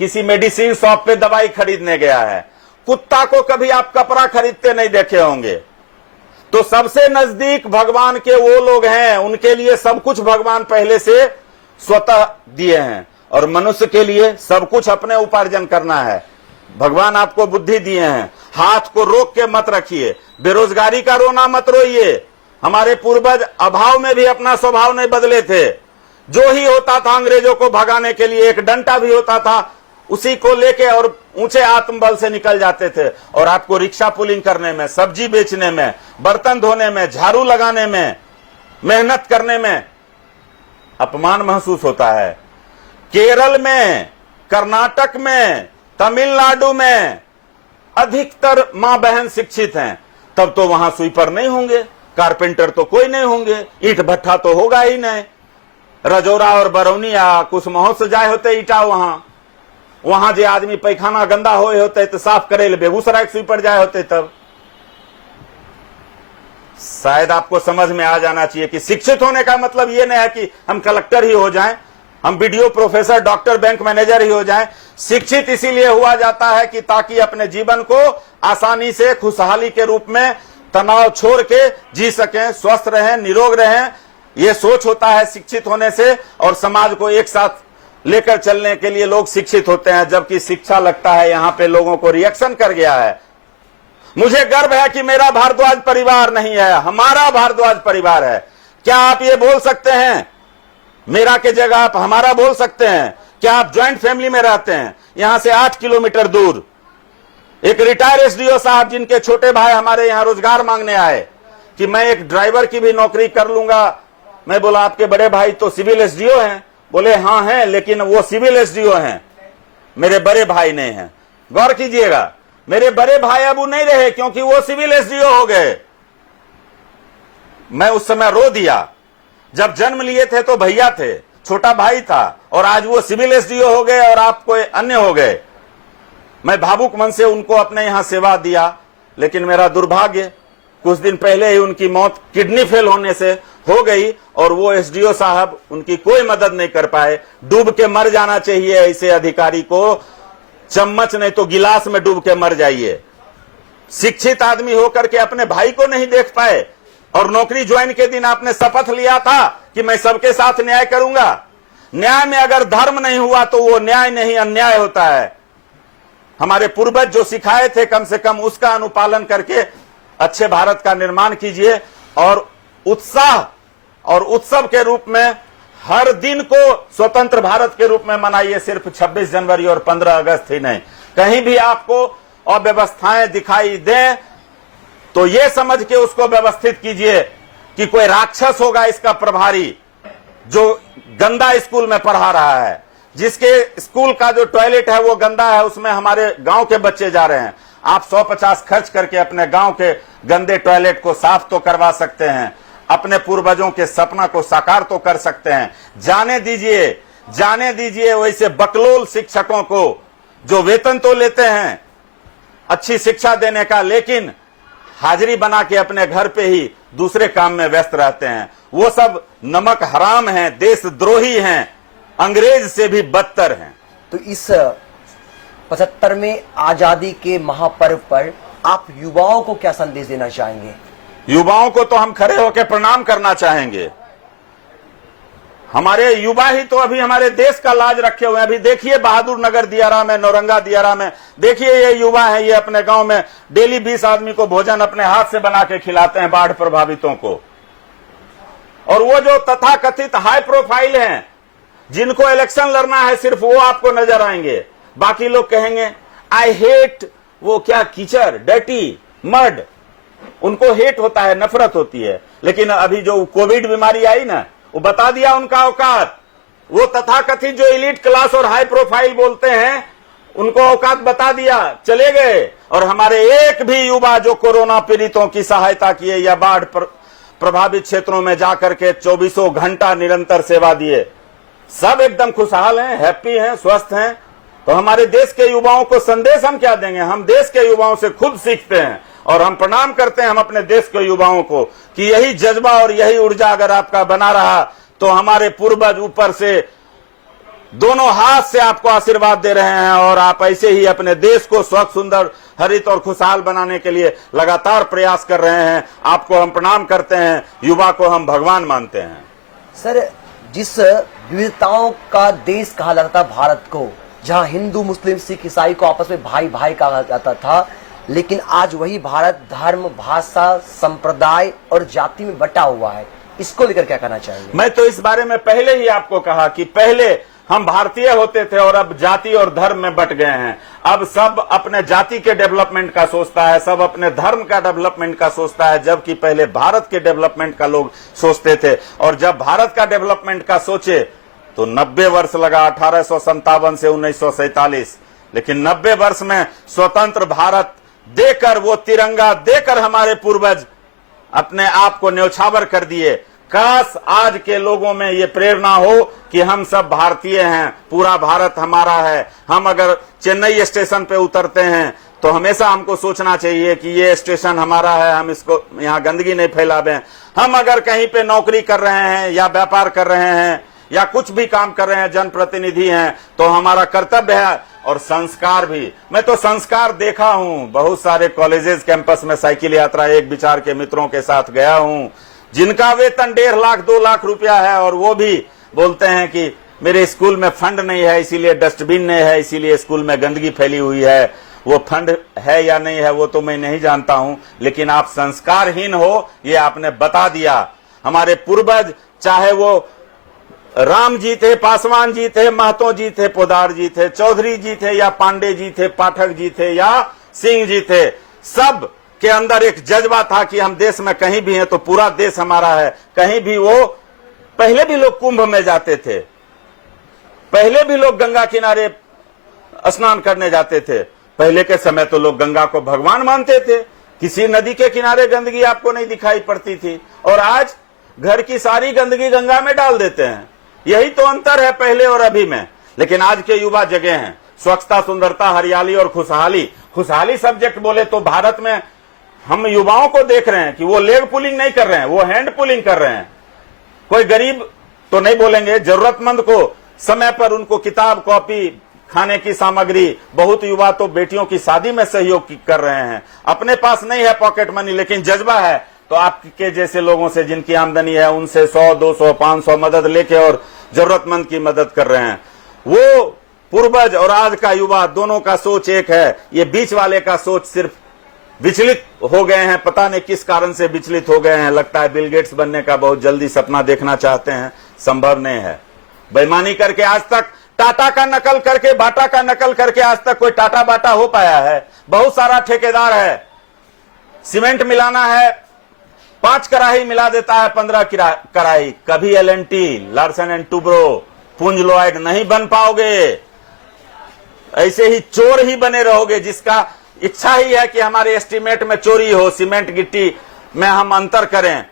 किसी मेडिसिन शॉप पे दवाई खरीदने गया है, कुत्ता को कभी आप कपड़ा खरीदते नहीं देखे होंगे। तो सबसे नजदीक भगवान के वो लोग हैं, उनके लिए सब कुछ भगवान पहले से स्वतः दिए हैं, और मनुष्य के लिए सब कुछ अपने उपार्जन करना है। भगवान आपको बुद्धि दिए हैं, हाथ को रोक के मत रखिए, बेरोजगारी का रोना मत रोइए। हमारे पूर्वज अभाव में भी अपना स्वभाव नहीं बदले थे। जो ही होता था अंग्रेजों को भगाने के लिए, एक डंडा भी होता था, उसी को लेके और ऊंचे आत्मबल से निकल जाते थे। और आपको रिक्शा पुलिंग करने में, सब्जी बेचने में, बर्तन धोने में, झाड़ू लगाने में, मेहनत करने में अपमान महसूस होता है। केरल में, कर्नाटक में, तमिलनाडु में अधिकतर मां बहन शिक्षित हैं, तब तो वहां स्वीपर नहीं होंगे, कारपेंटर तो कोई नहीं होंगे, ईंट भट्ठा तो होगा ही नहीं। रजौरा और बरौनी या कुसमहो से जाए होते ईटा, वहां जो आदमी पैखाना गंदा होए होते तो साफ करे ले बेगूसराय स्वीपर जाए होते। तब शायद आपको समझ में आ जाना चाहिए कि शिक्षित होने का मतलब ये नहीं है कि हम कलेक्टर ही हो जाएं, हम BDO, professor, doctor, bank manager ही हो जाएं। शिक्षित इसीलिए हुआ जाता है कि ताकि अपने जीवन को आसानी से खुशहाली के रूप में तनाव छोड़ के जी सकें, स्वस्थ रहें, निरोग रहें। ये सोच होता है शिक्षित होने से, और समाज को एक साथ लेकर चलने के लिए लोग शिक्षित होते हैं। जबकि शिक्षा लगता है यहां पे लोगों को रिएक्शन कर गया है। मुझे गर्व है कि मेरा भारद्वाज परिवार नहीं है, हमारा भारद्वाज परिवार है। क्या आप ये बोल सकते हैं? मेरा के जगह आप हमारा बोल सकते हैं? क्या आप ज्वाइंट फैमिली में रहते हैं? यहां से 8 किलोमीटर दूर एक रिटायर एसडीओ साहब, जिनके छोटे भाई हमारे यहां रोजगार मांगने आए कि मैं एक ड्राइवर की भी नौकरी कर लूंगा। मैं बोला आपके बड़े भाई तो सिविल एसडीओ हैं? बोले हाँ हैं, लेकिन वो सिविल एसडीओ हैं, मेरे बड़े भाई नहीं हैं। गौर कीजिएगा, मेरे बड़े भाई अब नहीं रहे क्योंकि वो सिविल एसडीओ हो गए। मैं उस समय रो दिया। जब जन्म लिए थे तो भैया थे, छोटा भाई था, और आज वो सिविल एसडीओ हो गए और आप कोई अन्य हो गए। मैं भावुक मन से उनको अपने यहां सेवा दिया, लेकिन मेरा दुर्भाग्य कुछ दिन पहले ही उनकी मौत किडनी फेल होने से हो गई, और वो एसडीओ साहब उनकी कोई मदद नहीं कर पाए। डूब के मर जाना चाहिए ऐसे अधिकारी को, चम्मच नहीं तो गिलास में डूब के मर जाइए। शिक्षित आदमी होकर के अपने भाई को नहीं देख पाए, और नौकरी ज्वाइन के दिन आपने शपथ लिया था कि मैं सबके साथ न्याय करूंगा। न्याय में अगर धर्म नहीं हुआ तो वो न्याय नहीं, अन्याय होता है। हमारे पूर्वज जो सिखाए थे कम से कम उसका अनुपालन करके अच्छे भारत का निर्माण कीजिए और उत्साह और उत्सव के रूप में हर दिन को स्वतंत्र भारत के रूप में मनाइए, सिर्फ 26 जनवरी और 15 अगस्त ही नहीं। कहीं भी आपको अव्यवस्थाएं दिखाई दें तो यह समझ के उसको व्यवस्थित कीजिए कि कोई राक्षस होगा इसका प्रभारी जो गंदा स्कूल में पढ़ा रहा है, जिसके स्कूल का जो टॉयलेट है वो गंदा है, उसमें हमारे गांव के बच्चे जा रहे हैं। आप 150 खर्च करके अपने गांव के गंदे टॉयलेट को साफ तो करवा सकते हैं, अपने पूर्वजों के सपना को साकार तो कर सकते हैं। जाने दीजिए वैसे बकलोल शिक्षकों को जो वेतन तो लेते हैं अच्छी शिक्षा देने का, लेकिन हाजिरी बना के अपने घर पे ही दूसरे काम में व्यस्त रहते हैं। वो सब नमक हराम हैं, देशद्रोही हैं, अंग्रेज से भी बदतर हैं। तो इस 75वें आजादी के महापर्व पर आप युवाओं को क्या संदेश देना चाहेंगे? युवाओं को तो हम खड़े होकर प्रणाम करना चाहेंगे। हमारे युवा ही तो अभी हमारे देश का लाज रखे हुए हैं। अभी देखिए बहादुर नगर दियारा में, नौरंगा दियारा में, देखिए ये युवा है, ये अपने गांव में डेली 20 आदमी को भोजन अपने हाथ से बना के खिलाते हैं बाढ़ प्रभावितों को। और वो जो तथाकथित हाई प्रोफाइल हैं जिनको इलेक्शन लड़ना है सिर्फ वो आपको नजर आएंगे। बाकी लोग कहेंगे आई हेट वो क्या कीचड़, डर्टी, मड, उनको हेट होता है, नफरत होती है। लेकिन अभी जो कोविड बीमारी आई ना, वो बता दिया उनका औकात। वो तथाकथित जो एलीट क्लास और हाई प्रोफाइल बोलते हैं उनको औकात बता दिया, चले गए। और हमारे एक भी युवा जो कोरोना पीड़ितों की सहायता किए या बाढ़ प्रभावित क्षेत्रों में जाकर के 24 घंटा निरंतर सेवा दिए, सब एकदम खुशहाल हैं, हैप्पी हैं, स्वस्थ हैं। तो हमारे देश के युवाओं को संदेश हम क्या देंगे? हम देश के युवाओं से खुद सीखते हैं और हम प्रणाम करते हैं हम अपने देश के युवाओं को कि यही जज्बा और यही ऊर्जा अगर आपका बना रहा तो हमारे पूर्वज ऊपर से दोनों हाथ से आपको आशीर्वाद दे रहे हैं और आप ऐसे ही अपने देश को स्वच्छ, सुंदर, हरित और खुशहाल बनाने के लिए लगातार प्रयास कर रहे हैं। आपको हम प्रणाम करते हैं, युवा को हम भगवान मानते हैं। सर, जिस विविधताओं का देश कहा जाता था भारत को, जहां हिंदू, मुस्लिम, सिख, ईसाई को आपस में भाई भाई कहा जाता था, लेकिन आज वही भारत धर्म, भाषा, संप्रदाय और जाति में बटा हुआ है। इसको लेकर क्या कहना चाहेंगे? मैं तो इस बारे में पहले ही आपको कहा कि पहले हम भारतीय होते थे और अब जाति और धर्म में बट गए हैं। अब सब अपने जाति के डेवलपमेंट का सोचता है, सब अपने धर्म का डेवलपमेंट का सोचता है, जबकि पहले भारत के डेवलपमेंट का लोग सोचते थे। और जब भारत का डेवलपमेंट का सोचे तो 90 वर्ष लगा, 1857 से 1947, लेकिन 90 वर्ष में स्वतंत्र भारत देकर, वो तिरंगा देकर हमारे पूर्वज अपने आप को न्यौछावर कर दिए। काश आज के लोगों में ये प्रेरणा हो कि हम सब भारतीय हैं, पूरा भारत हमारा है। हम अगर चेन्नई स्टेशन पे उतरते हैं तो हमेशा हमको सोचना चाहिए कि ये स्टेशन हमारा है, हम इसको यहाँ गंदगी नहीं फैलावें। हम अगर कहीं पे नौकरी कर रहे हैं या व्यापार कर रहे हैं या कुछ भी काम कर रहे हैं, जनप्रतिनिधि हैं, तो हमारा कर्तव्य है और संस्कार भी। मैं तो संस्कार देखा हूं, बहुत सारे कॉलेजेस कैंपस में साइकिल यात्रा एक विचार के मित्रों के साथ गया हूं, जिनका वेतन 1.5 लाख 2 लाख रुपया है और वो भी बोलते हैं कि मेरे स्कूल में फंड नहीं है, इसीलिए डस्टबिन नहीं है, इसीलिए स्कूल में गंदगी फैली हुई है। वो फंड है या नहीं है वो तो मैं नहीं जानता हूं, लेकिन आप संस्कारहीन हो ये आपने बता दिया। हमारे पूर्वज, चाहे वो राम जी थे, पासवान जी थे, महतो जी थे, पोदार जी थे, चौधरी जी थे या पांडे जी थे, पाठक जी थे या सिंह जी थे, सब के अंदर एक जज्बा था कि हम देश में कहीं भी हैं तो पूरा देश हमारा है। कहीं भी वो, पहले भी लोग कुंभ में जाते थे, पहले भी लोग गंगा किनारे स्नान करने जाते थे। पहले के समय तो लोग गंगा को भगवान मानते थे, किसी नदी के किनारे गंदगी आपको नहीं दिखाई पड़ती थी। और आज घर की सारी गंदगी गंगा में डाल देते हैं। यही तो अंतर है पहले और अभी में। लेकिन आज के युवा जगे हैं, स्वच्छता, सुंदरता, हरियाली और खुशहाली। खुशहाली सब्जेक्ट बोले तो भारत में हम युवाओं को देख रहे हैं कि वो लेग पुलिंग नहीं कर रहे हैं, वो हैंड पुलिंग कर रहे हैं। कोई गरीब तो नहीं बोलेंगे, जरूरतमंद को समय पर उनको किताब, कॉपी, खाने की सामग्री। बहुत युवा तो बेटियों की शादी में सहयोग कर रहे हैं। अपने पास नहीं है पॉकेट मनी, लेकिन जज्बा है तो तो आपके जैसे लोगों से जिनकी आमदनी है उनसे 100, 200, 500 मदद लेके और जरूरतमंद की मदद कर रहे हैं। वो पूर्वज और आज का युवा दोनों का सोच एक है, ये बीच वाले का सोच सिर्फ विचलित हो गए हैं। पता नहीं किस कारण से विचलित हो गए हैं। लगता है बिल गेट्स बनने का बहुत जल्दी सपना देखना चाहते हैं, संभव नहीं है। बेईमानी करके आज तक टाटा का नकल करके, बाटा का नकल करके आज तक कोई टाटा बाटा हो पाया है? बहुत सारा ठेकेदार है, सीमेंट मिलाना है 5 कड़ाही मिला देता है 15 कड़ाही। कभी एल&टी, लार्सन एंड टुब्रो, पुंज लॉयड नहीं बन पाओगे। ऐसे ही चोर ही बने रहोगे, जिसका इच्छा ही है कि हमारे एस्टीमेट में चोरी हो, सीमेंट गिट्टी में हम अंतर करें,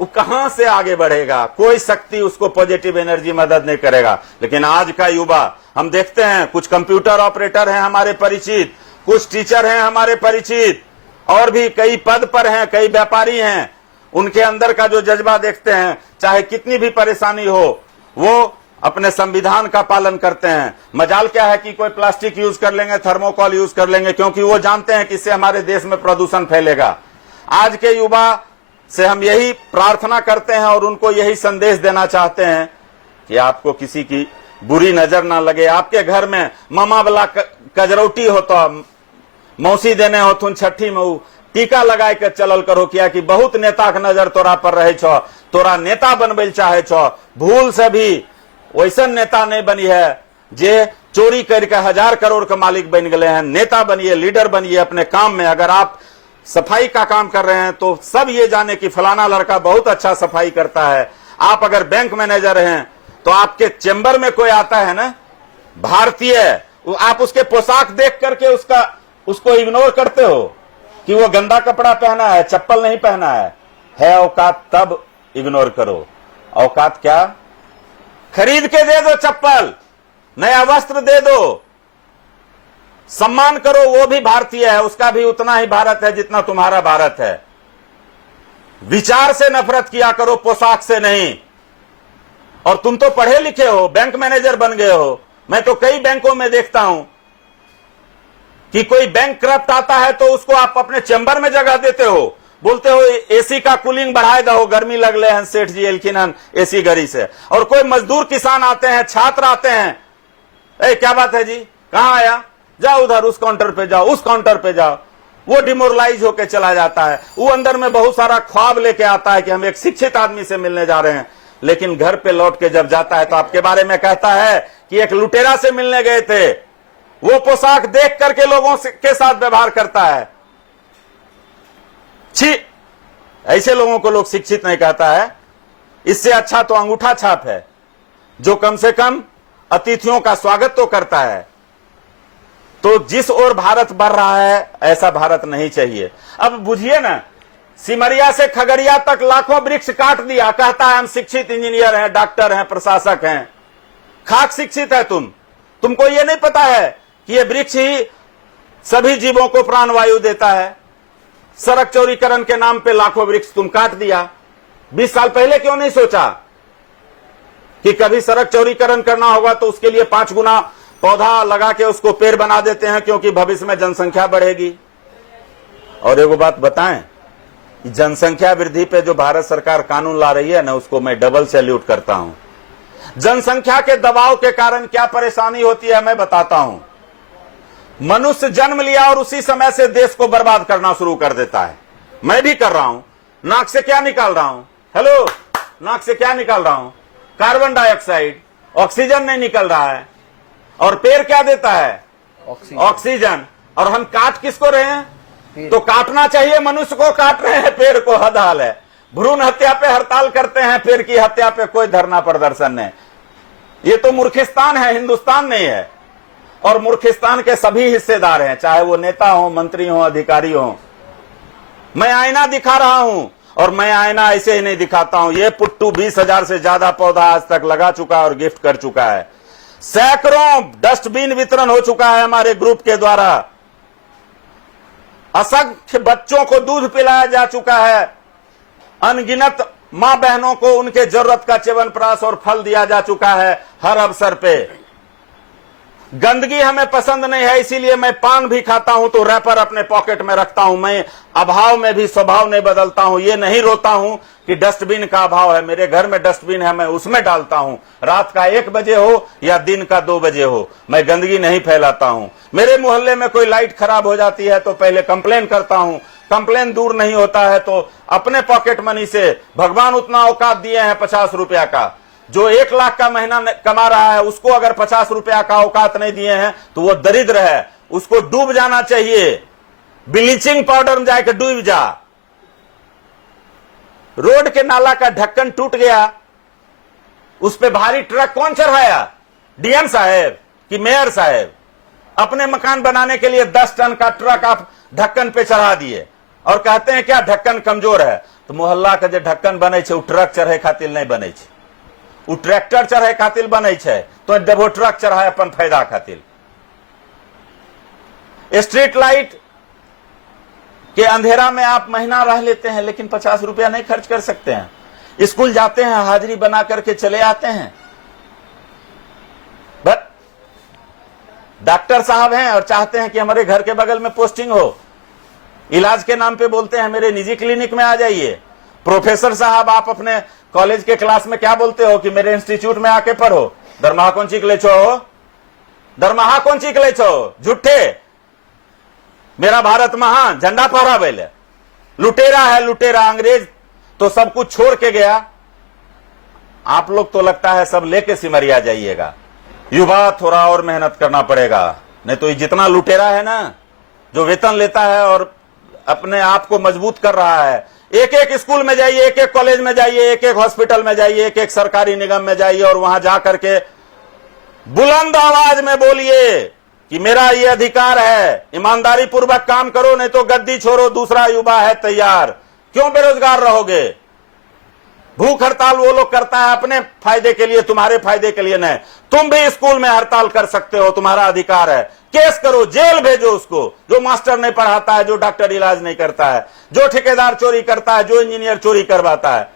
वो कहां से आगे बढ़ेगा? कोई शक्ति उसको पॉजिटिव एनर्जी मदद नहीं करेगा। लेकिन आज का युवा हम देखते हैं, कुछ कंप्यूटर ऑपरेटर हैं हमारे परिचित, कुछ टीचर हैं हमारे परिचित, और भी कई पद पर हैं, कई व्यापारी हैं। उनके अंदर का जो जज्बा देखते हैं, चाहे कितनी भी परेशानी हो, वो अपने संविधान का पालन करते हैं। मजाल क्या है कि कोई प्लास्टिक यूज कर लेंगे, थर्मोकॉल यूज कर लेंगे, क्योंकि वो जानते हैं कि इससे हमारे देश में प्रदूषण फैलेगा। आज के युवा से हम यही प्रार्थना करते हैं और उनको यही संदेश देना चाहते हैं कि आपको किसी की बुरी नजर ना लगे। आपके घर में मामा वाला कजरौटी हो तो मौसी देने हो तुम छठी में टीका लगाए के चलल करो, किया कि बहुत नेता के नजर तोरा पर रहे छो, तोरा नेता बनबे चाहे छो। भूल से भी वैसन नेता नहीं बनी है जे चोरी करके 1000 करोड़ का मालिक बन गए हैं। नेता बनिए, लीडर बनिए अपने काम में। अगर आप सफाई का काम कर रहे हैं तो सब ये जाने कि फलाना लड़का बहुत अच्छा सफाई करता है। आप अगर बैंक मैनेजर हैं तो आपके चेंबर में कोई आता है ना भारतीय, आप उसके पोशाक देख करके उसको इग्नोर करते हो कि वो गंदा कपड़ा पहना है, चप्पल नहीं पहना है औकात तब इग्नोर करो। औकात क्या? खरीद के दे दो चप्पल, नया वस्त्र दे दो, सम्मान करो। वो भी भारतीय है, उसका भी उतना ही भारत है जितना तुम्हारा भारत है। विचार से नफरत किया करो, पोशाक से नहीं। और तुम तो पढ़े लिखे हो, बैंक मैनेजर बन गए हो। मैं तो कई बैंकों में देखता हूं कि कोई बैंक करप्ट आता है तो उसको आप अपने चैम्बर में जगह देते हो, बोलते हो एसी का कूलिंग बढ़ाए दो, गर्मी लगले हैं सेठ जी एलखिन एसी गरी से। और कोई मजदूर किसान आते हैं, छात्र आते हैं, क्या बात है जी, कहां आया, जाओ उधर उस काउंटर पे जाओ, उस काउंटर पे जाओ। वो डिमोरलाइज होके चला जाता है। वो अंदर में बहुत सारा ख्वाब लेके आता है कि हम एक शिक्षित आदमी से मिलने जा रहे हैं, लेकिन घर पे लौट के जब जाता है तो आपके बारे में कहता है कि एक लुटेरा से मिलने गए थे। वो पोशाक देख करके लोगों के साथ व्यवहार करता है। छी, ऐसे लोगों को लोग शिक्षित नहीं कहता है। इससे अच्छा तो अंगूठा छाप है, जो कम से कम अतिथियों का स्वागत तो करता है। तो जिस ओर भारत बढ़ रहा है, ऐसा भारत नहीं चाहिए। अब बुझिए ना, सिमरिया से खगड़िया तक लाखों वृक्ष काट दिया, कहता है हम शिक्षित इंजीनियर हैं, डॉक्टर हैं, प्रशासक हैं। खाक शिक्षित है तुमको ये नहीं पता है कि ये वृक्ष ही सभी जीवों को प्राणवायु देता है। सड़क चौड़ीकरण के नाम पे लाखों वृक्ष तुम काट दिया। 20 साल पहले क्यों नहीं सोचा कि कभी सड़क चौड़ीकरण करना होगा तो उसके लिए 5 गुना पौधा लगा के उसको पेड़ बना देते हैं, क्योंकि भविष्य में जनसंख्या बढ़ेगी। और एगो बात बताएं, जनसंख्या वृद्धि पे जो भारत सरकार कानून ला रही है ना, उसको मैं डबल सैल्यूट करता हूं। जनसंख्या के दबाव के कारण क्या परेशानी होती है मैं बताता हूं। मनुष्य जन्म लिया और उसी समय से देश को बर्बाद करना शुरू कर देता है। मैं भी कर रहा हूं। नाक से क्या निकाल रहा हूं? हेलो, नाक से क्या निकाल रहा हूं? Carbon dioxide. ऑक्सीजन नहीं निकल रहा है। और पेड़ क्या देता है? ऑक्सीजन। और हम काट किसको रहे हैं? तो काटना चाहिए मनुष्य को, काट रहे हैं पेड़ को। हद हाल है। भ्रूण हत्या पे हड़ताल करते हैं, पेड़ की हत्या पे कोई धरना प्रदर्शन नहीं। ये तो मूर्खिस्तान है, हिंदुस्तान नहीं है। और मूर्खिस्तान के सभी हिस्सेदार हैं, चाहे वो नेता हो, मंत्री हो, अधिकारी हो। मैं आईना दिखा रहा हूं, और मैं आईना ऐसे ही नहीं दिखाता हूं। ये पुट्टू 20,000 से ज्यादा पौधा आज तक लगा चुका और गिफ्ट कर चुका है। सैकड़ों डस्टबिन वितरण हो चुका है हमारे ग्रुप के द्वारा। असंख्य बच्चों को दूध पिलाया जा चुका है। अनगिनत मां बहनों को उनके जरूरत का च्यवनप्राश और फल दिया जा चुका है हर अवसर पे। गंदगी हमें पसंद नहीं है, इसीलिए मैं पान भी खाता हूं तो रैपर अपने पॉकेट में रखता हूं। मैं अभाव में भी स्वभाव नहीं बदलता हूं। ये नहीं रोता हूं कि डस्टबिन का अभाव है। मेरे घर में डस्टबिन है, मैं उसमें डालता हूं। रात का 1 बजे हो या दिन का 2 बजे हो, मैं गंदगी नहीं फैलाता हूं। मेरे मोहल्ले में कोई लाइट खराब हो जाती है तो पहले कंप्लेन करता हूं। कंप्लेन दूर नहीं होता है तो अपने पॉकेट मनी से, भगवान उतना औकात दिए हैं 50 रुपया का, जो 1 लाख का महीना कमा रहा है उसको अगर 50 रुपया का औकात नहीं दिए हैं तो वो दरिद्र है, उसको डूब जाना चाहिए। ब्लीचिंग पाउडर में जाकर डूब जा। रोड के नाला का ढक्कन टूट गया, उस पे भारी ट्रक कौन चढ़ाया? डीएम साहब कि मेयर साहब? अपने मकान बनाने के लिए 10 टन का ट्रक आप ढक्कन पे चढ़ा दिए और कहते हैं क्या ढक्कन कमजोर है। तो मोहल्ला का जो ढक्कन बने छे, वो ट्रक चढ़े खातिर नहीं बने छे, वो ट्रैक्टर चढ़े खातिर बने छे। तो जब वो ट्रक चढ़ाए अपन फायदा खातिर। स्ट्रीट लाइट के अंधेरा में आप महीना रह लेते हैं, लेकिन 50 रुपया नहीं खर्च कर सकते हैं। स्कूल जाते हैं, हाजिरी बना करके चले आते हैं। बट डॉक्टर साहब हैं और चाहते हैं कि हमारे घर के बगल में पोस्टिंग हो। इलाज के नाम पे बोलते हैं मेरे निजी क्लिनिक में आ जाइए। प्रोफेसर साहब, आप अपने कॉलेज के क्लास में क्या बोलते हो कि मेरे इंस्टीट्यूट में आके पढ़ो। दरमाहा कौन चीक ले छो? दरमाहा कौन चीक ले छो? झूठे। मेरा भारत महान झंडा फहरा बेले। लुटेरा है, लुटेरा। अंग्रेज तो सब कुछ छोड़ के गया। आप लोग तो लगता है सब लेके सिमरिया जाइएगा। युवा थोड़ा और मेहनत करना पड़ेगा, नहीं तो ये जितना लुटेरा है ना, जो वेतन लेता है और अपने आप को मजबूत कर रहा है, एक एक स्कूल में जाइए, एक एक कॉलेज में जाइए, एक एक हॉस्पिटल में जाइए, एक एक सरकारी निगम में जाइए और वहां जाकर के बुलंद आवाज में बोलिए कि मेरा ये अधिकार है, ईमानदारी पूर्वक काम करो, नहीं तो गद्दी छोड़ो, दूसरा युवा है तैयार। क्यों बेरोजगार रहोगे? भूख हड़ताल वो लोग करता है अपने फायदे के लिए, तुम्हारे फायदे के लिए नहीं। तुम भी स्कूल में हड़ताल कर सकते हो, तुम्हारा अधिकार है। केस करो, जेल भेजो उसको जो मास्टर नहीं पढ़ाता है, जो डॉक्टर इलाज नहीं करता है, जो ठेकेदार चोरी करता है, जो इंजीनियर चोरी करवाता है,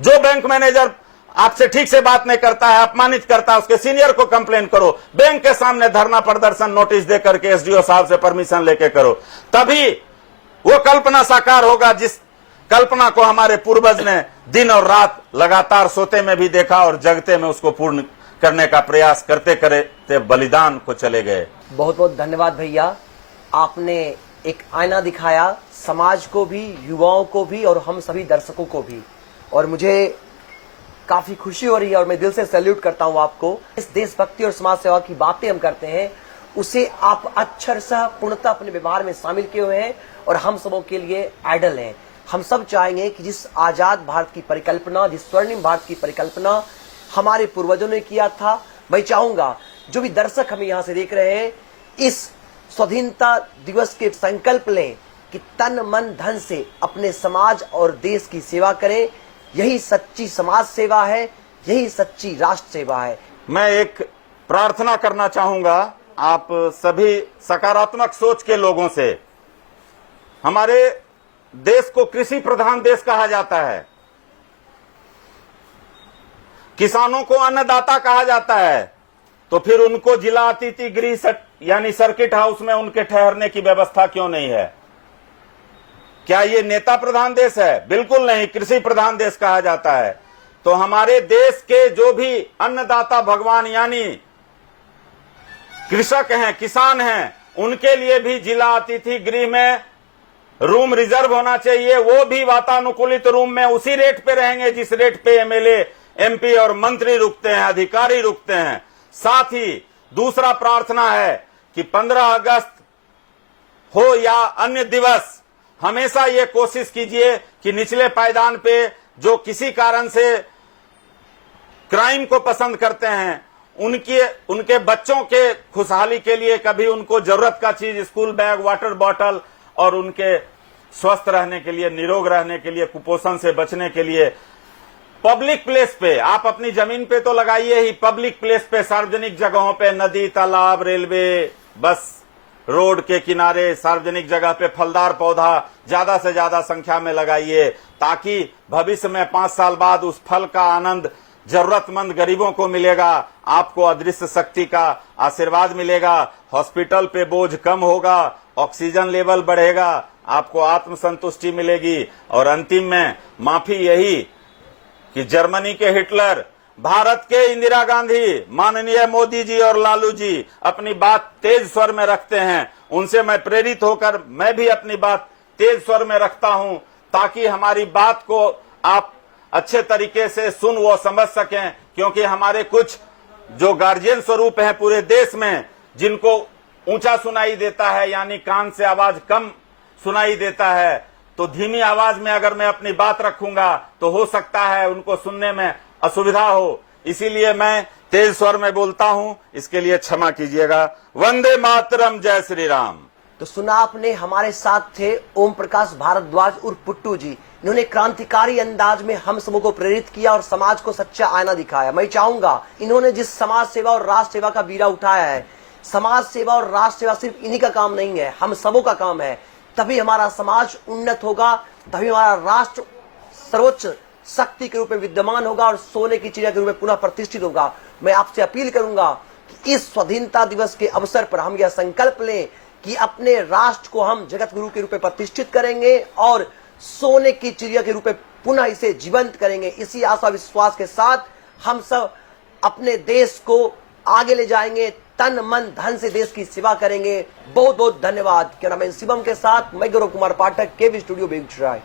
जो बैंक मैनेजर आपसे ठीक से बात नहीं करता है, अपमानित करता है, उसके सीनियर को कंप्लेन करो। बैंक के सामने धरना प्रदर्शन नोटिस दे करके एसडीओ साहब से परमिशन लेके करो, तभी वो कल्पना साकार होगा जिस कल्पना को हमारे पूर्वज ने दिन और रात लगातार सोते में भी देखा और जगते में उसको पूर्ण करने का प्रयास करते करते बलिदान को चले गए। बहुत बहुत धन्यवाद भैया। आपने एक आईना दिखाया समाज को भी, युवाओं को भी और हम सभी दर्शकों को भी, और मुझे काफी खुशी हो रही है और मैं दिल से सैल्यूट करता हूं आपको। इस देशभक्ति और समाज सेवा की बातें हम करते हैं, उसे आप अक्षरशः पूर्णतः अपने व्यवहार में शामिल किए हुए हैं और हम सबों के लिए आइडल हैं। हम सब चाहेंगे कि जिस आजाद भारत की परिकल्पना, जिस स्वर्णिम भारत की परिकल्पना हमारे पूर्वजों ने किया था, मैं चाहूंगा जो भी दर्शक हमें यहाँ से देख रहे हैं, इस स्वाधीनता दिवस के संकल्प लें कि तन मन धन से अपने समाज और देश की सेवा करें। यही सच्ची समाज सेवा है, यही सच्ची राष्ट्र सेवा है। मैं एक प्रार्थना करना चाहूंगा आप सभी सकारात्मक सोच के लोगों से। हमारे देश को कृषि प्रधान देश कहा जाता है, किसानों को अन्नदाता कहा जाता है, तो फिर उनको जिला अतिथि गृह यानी सर्किट हाउस में उनके ठहरने की व्यवस्था क्यों नहीं है? क्या ये नेता प्रधान देश है? बिल्कुल नहीं, कृषि प्रधान देश कहा जाता है। तो हमारे देश के जो भी अन्नदाता भगवान यानी कृषक हैं, किसान हैं, उनके लिए भी जिला अतिथि गृह में रूम रिजर्व होना चाहिए। वो भी वातानुकूलित रूम में उसी रेट पे रहेंगे जिस रेट पे एमएलए, एमपी और मंत्री रुकते हैं, अधिकारी रुकते हैं। साथ ही दूसरा प्रार्थना है कि 15 अगस्त हो या अन्य दिवस, हमेशा ये कोशिश कीजिए कि निचले पायदान पे जो किसी कारण से क्राइम को पसंद करते हैं, उनके बच्चों के खुशहाली के लिए कभी उनको जरूरत का चीज, स्कूल बैग, वाटर बॉटल, और उनके स्वस्थ रहने के लिए, निरोग रहने के लिए, कुपोषण से बचने के लिए पब्लिक प्लेस पे, आप अपनी जमीन पे तो लगाइए ही, पब्लिक प्लेस पे, सार्वजनिक जगहों पे, नदी, तालाब, रेलवे, बस, रोड के किनारे, सार्वजनिक जगह पे फलदार पौधा ज्यादा से ज्यादा संख्या में लगाइए, ताकि भविष्य में 5 साल बाद उस फल का आनंद जरूरतमंद गरीबों को मिलेगा, आपको अदृश्य शक्ति का आशीर्वाद मिलेगा, हॉस्पिटल पे बोझ कम होगा, ऑक्सीजन लेवल बढ़ेगा, आपको आत्मसंतुष्टि मिलेगी। और अंतिम में माफी यही कि जर्मनी के हिटलर, भारत के इंदिरा गांधी, माननीय मोदी जी और लालू जी अपनी बात तेज स्वर में रखते हैं। उनसे मैं प्रेरित होकर मैं भी अपनी बात तेज स्वर में रखता हूं, ताकि हमारी बात को आप अच्छे तरीके से सुन व समझ सकें। क्योंकि हमारे कुछ जो गार्जियन स्वरूप हैं पूरे देश में, जिनको ऊंचा सुनाई देता है, यानी कान से आवाज कम सुनाई देता है, तो धीमी आवाज में अगर मैं अपनी बात रखूंगा तो हो सकता है उनको सुनने में असुविधा हो। इसीलिए मैं तेज स्वर में बोलता हूं, इसके लिए क्षमा कीजिएगा। वंदे मातरम, जय श्री राम। तो सुना आपने, हमारे साथ थे ओम प्रकाश भारद्वाज उर्फ पुट्टू जी। इन्होंने क्रांतिकारी अंदाज में हम सबों को प्रेरित किया और समाज को सच्चा आईना दिखाया। मैं चाहूंगा, इन्होंने जिस समाज सेवा और राष्ट्र सेवा का बीड़ा उठाया है, समाज सेवा और राष्ट्र सेवा सिर्फ इन्हीं का काम नहीं है, हम सबों का काम है। तभी हमारा समाज उन्नत होगा, तभी हमारा राष्ट्र सर्वोच्च शक्ति के रूप में विद्यमान होगा और सोने की चिड़िया के रूप में पुनः प्रतिष्ठित होगा। मैं आपसे अपील करूंगा कि इस स्वाधीनता दिवस के अवसर पर हम यह संकल्प लें कि अपने राष्ट्र को हम जगत गुरु के रूप में प्रतिष्ठित करेंगे और सोने की चिड़िया के रूप में पुनः इसे जीवंत करेंगे। इसी आशा विश्वास के साथ हम सब अपने देश को आगे ले जाएंगे, तन मन धन से देश की सेवा करेंगे। बहुत बहुत धन्यवाद। कैमरामैन शिवम के साथ मैं गौरव कुमार पाठक, केवी स्टूडियो, बेगूसराय।